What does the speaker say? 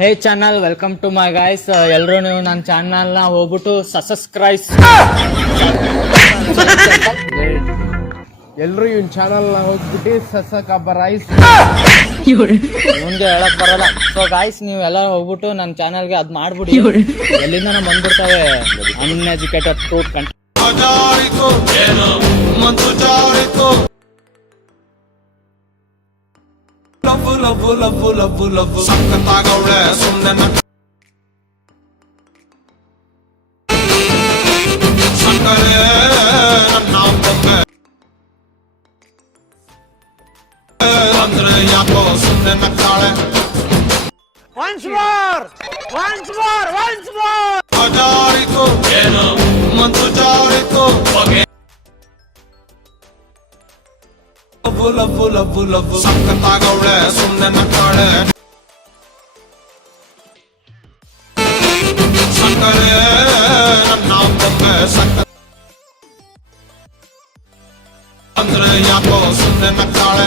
Hey channel, welcome to my guys. ಎಲ್ಲರೂ ನೀವು ನನ್ನ ಚಾನಲ್ನ ಹೋಗ್ಬಿಟ್ಟು ಸಬ್ಸ್ಕ್ರೈಬ್. ಎಲ್ಲರೂ ಇವನ್ ಚಾನಲ್ನ ಹೋಗ್ಬಿಟ್ಟು ಸಬ್ಸ್ಕ್ರೈಬ್. ಮುಂದೆ ಹೇಳಕ್ ಬರಲ್ಲ. ಸೊ ಗಾಯ್ಸ್, ನೀವು ಎಲ್ಲ ಹೋಗ್ಬಿಟ್ಟು ನನ್ನ ಚಾನಲ್ಗೆ ಅದ್ ಮಾಡ್ಬಿಡಿ. ಎಲ್ಲಿಂದ ನಾವು ಬಂದ್ಬಿಡ್ತಾವೆ ಅನ್ಎಜುಕೇಟೆಡ್ ಫ್ರೂಟ್ ಕಂಟೆಂಟ್. ಲವ್ ಸಕ್ಕತ್ತಾಗವಳೆ ಸುಮ್ಮನೆ ಸಕ್ಕರೆ ನನ್ನ ಬೊಮ್ಮೆ ಅಂದ್ರೆ ಯಾಕೋ ಸುಮ್ಮನೆ ನಕ್ಕಾಳೆ. ಜಾರಿತು ಏನು ಮತ್ತು ಜಾರಿತು ಲವ್ ಸಕ್ಕತ್ತಾಗವಳೆ ಸುಮ್ಮನೆ ನಕ್ಕಾಳೆ. ಸಕ್ಕರೆ ನನ್ನ ಬೊಮ್ಮೆ ಸಕ್ಕ ಅಂದ್ರೆ ಯಾಕೋ ಸುಮ್ಮನೆ ನಕ್ಕಾಳೆ.